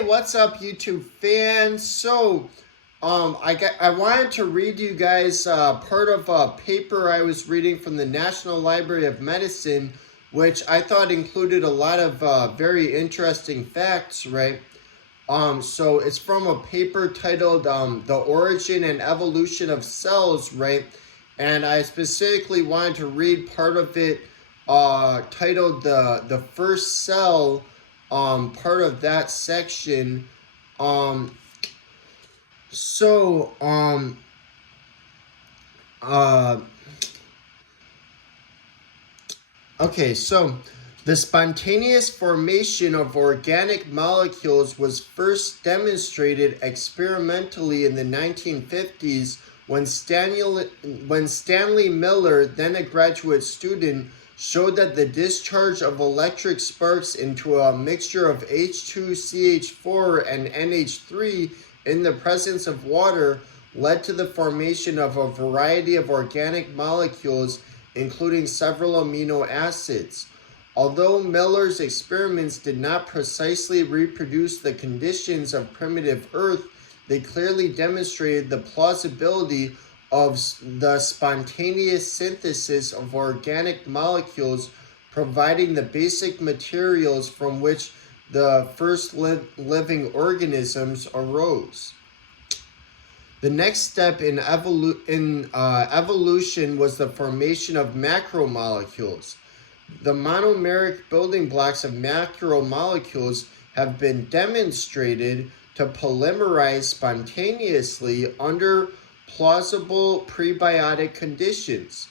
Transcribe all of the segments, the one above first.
Hey, what's up, YouTube fans? I wanted to read you guys part of a paper I was reading from the National Library of Medicine, which I thought included a lot of very interesting facts, right? So it's from a paper titled "The Origin and Evolution of Cells," right? And I specifically wanted to read part of it, titled "The First Cell." Part of that section. Um, so um, uh, okay, so the spontaneous formation of organic molecules was first demonstrated experimentally in the 1950s when Stanley Miller, then a graduate student, showed that the discharge of electric sparks into a mixture of H2CH4 and NH3 in the presence of water led to the formation of a variety of organic molecules, including several amino acids. Although Miller's experiments did not precisely reproduce the conditions of primitive Earth, they clearly demonstrated the plausibility of the spontaneous synthesis of organic molecules, providing the basic materials from which the first living organisms arose. The next step in evolution was the formation of macromolecules. The monomeric building blocks of macromolecules have been demonstrated to polymerize spontaneously under plausible prebiotic conditions.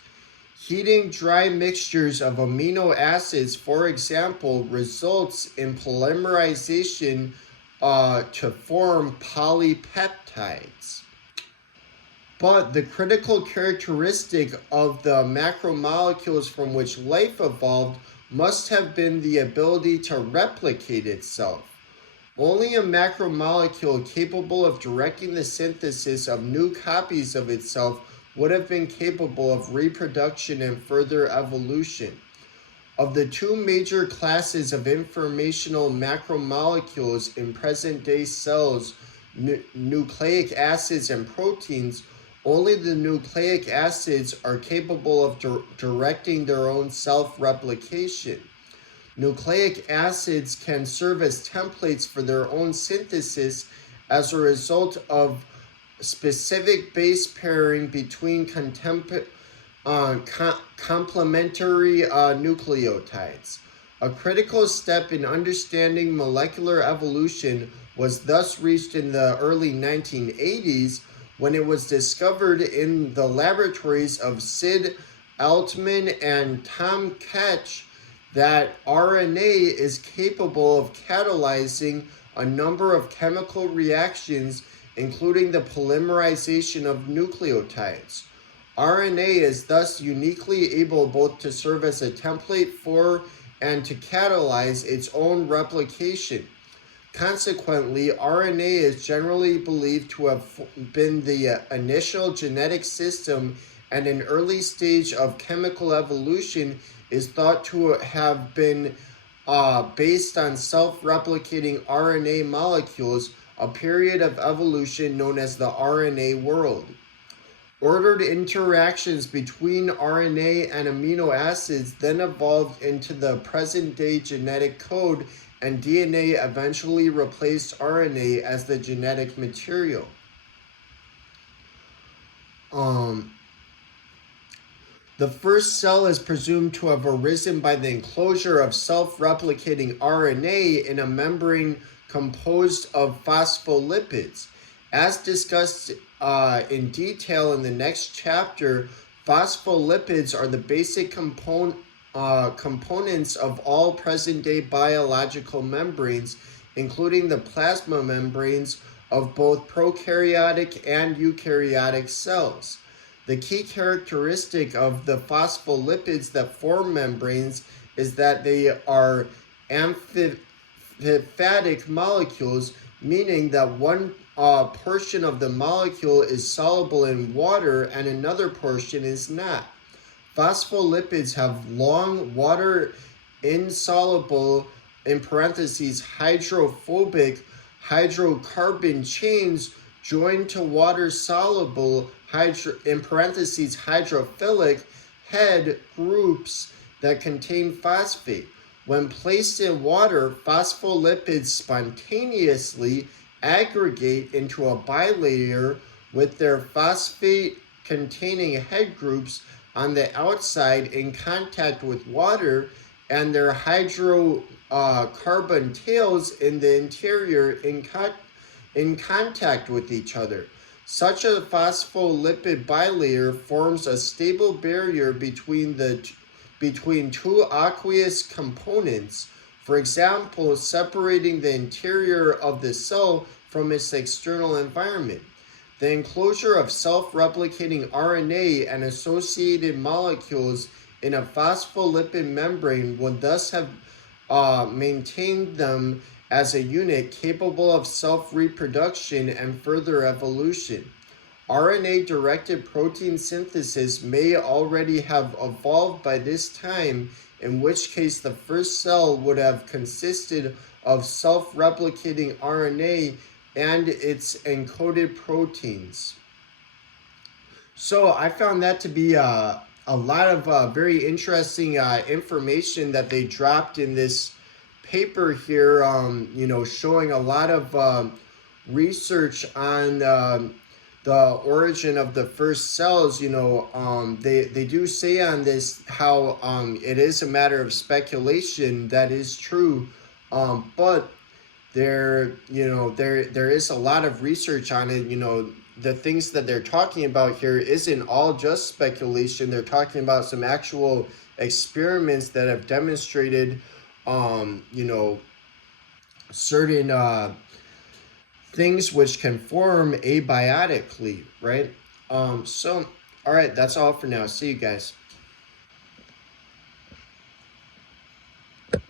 Heating dry mixtures of amino acids, for example, results in polymerization to form polypeptides. But the critical characteristic of the macromolecules from which life evolved must have been the ability to replicate itself. Only a macromolecule capable of directing the synthesis of new copies of itself would have been capable of reproduction and further evolution. Of the two major classes of informational macromolecules in present-day cells, nucleic acids and proteins, only the nucleic acids are capable of directing their own self-replication. Nucleic acids can serve as templates for their own synthesis as a result of specific base pairing between complementary nucleotides. A critical step in understanding molecular evolution was thus reached in the early 1980s when it was discovered in the laboratories of Sid Altman and Tom Ketch that RNA is capable of catalyzing a number of chemical reactions, including the polymerization of nucleotides. RNA is thus uniquely able both to serve as a template for and to catalyze its own replication. Consequently, RNA is generally believed to have been the initial genetic system, and an early stage of chemical evolution is thought to have been based on self-replicating RNA molecules, a period of evolution known as the RNA world. Ordered interactions between RNA and amino acids then evolved into the present-day genetic code, and DNA eventually replaced RNA as the genetic material. The first cell is presumed to have arisen by the enclosure of self-replicating RNA in a membrane composed of phospholipids. As discussed in detail in the next chapter, phospholipids are the basic components of all present-day biological membranes, including the plasma membranes of both prokaryotic and eukaryotic cells. The key characteristic of the phospholipids that form membranes is that they are amphipathic molecules, meaning that one portion of the molecule is soluble in water and another portion is not. Phospholipids have long, water-insoluble, in parentheses, hydrophobic hydrocarbon chains join to water-soluble, in parentheses, hydrophilic head groups that contain phosphate. When placed in water, phospholipids spontaneously aggregate into a bilayer with their phosphate-containing head groups on the outside in contact with water and their hydrocarbon tails in the interior in contact with each other. Such a phospholipid bilayer forms a stable barrier between two aqueous components, for example, separating the interior of the cell from its external environment. The enclosure of self-replicating RNA and associated molecules in a phospholipid membrane would thus have maintained them as a unit capable of self-reproduction and further evolution. RNA-directed protein synthesis may already have evolved by this time, in which case the first cell would have consisted of self-replicating RNA and its encoded proteins. So I found that to be a lot of very interesting information that they dropped in this paper here, showing a lot of research on the origin of the first cells. They do say on this how it is a matter of speculation. That is true, but there is a lot of research on it. The things that they're talking about here isn't all just speculation. They're talking about some actual experiments that have demonstrated certain things which can form abiotically, right? All right, that's all for now. See you guys.